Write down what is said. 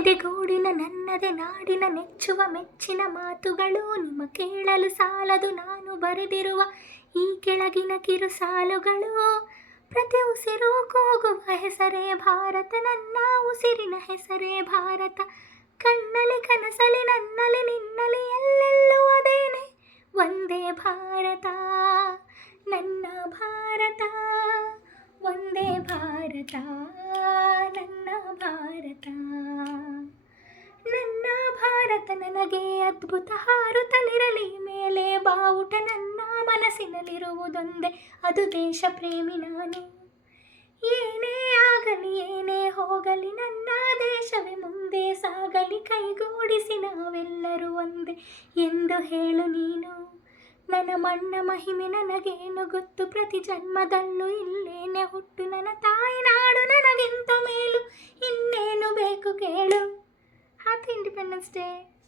ಎದೆಗೂಡಿನ ನನ್ನದೆ ನಾಡಿನ ನೆಚ್ಚುವ ಮೆಚ್ಚಿನ ಮಾತುಗಳು ನಿಮ್ಮ ಕೇಳಲು ಸಾಲದು ನಾನು ಬರೆದಿರುವ ಈ ಕೆಳಗಿನ ಕಿರುಸಾಲುಗಳು. ಪ್ರತಿ ಉಸಿರು ಕೂಗುವ ಹೆಸರೇ ಭಾರತ, ನನ್ನ ಉಸಿರಿನ ಹೆಸರೇ ಭಾರತ. ಕಣ್ಣಲ್ಲಿ ಕನಸಲಿ ನನ್ನಲ್ಲಿ ನಿನ್ನಲ್ಲಿ ಎಲ್ಲೆಲ್ಲೂ ಅದೇನೆ ಒಂದೇ ಭಾರತ, ನನ್ನ ಭಾರತ. ಒಂದೇ ಭಾರತ, ನನ್ನ ಭಾರತ. ನನ್ನ ಭಾರತ ನನಗೆ ಅದ್ಭುತ, ಹಾರುತ್ತಲಿರಲಿ ಮೇಲೆ ಬಾವುಟ. ನನ್ನ ಮನಸ್ಸಿನಲ್ಲಿರುವುದೊಂದೇ, ಅದು ದೇಶ ಪ್ರೇಮಿ ನಾನು. ಏನೇ ಆಗಲಿ ಏನೇ ಹೋಗಲಿ ನನ್ನ ದೇಶವೇ ಮುಂದೆ ಸಾಗಲಿ. ಕೈಗೂಡಿಸಿ ನಾವೆಲ್ಲರೂ ಒಂದೇ ಎಂದು ಹೇಳು ನೀನು. ನನ್ನ ಮಣ್ಣ ಮಹಿಮೆ ನನಗೇನು ಗೊತ್ತು, ಪ್ರತಿ ಜನ್ಮದಲ್ಲೂ ಇಲ್ಲೇನೆ ಹುಟ್ಟು. ನನ್ನ ತಾಯಿ ನಾಡು ನನಗಿಂತ ಮೇಲು ಇನ್ನೇನು ಬೇಕು ಕೇಳು. Happy independence day.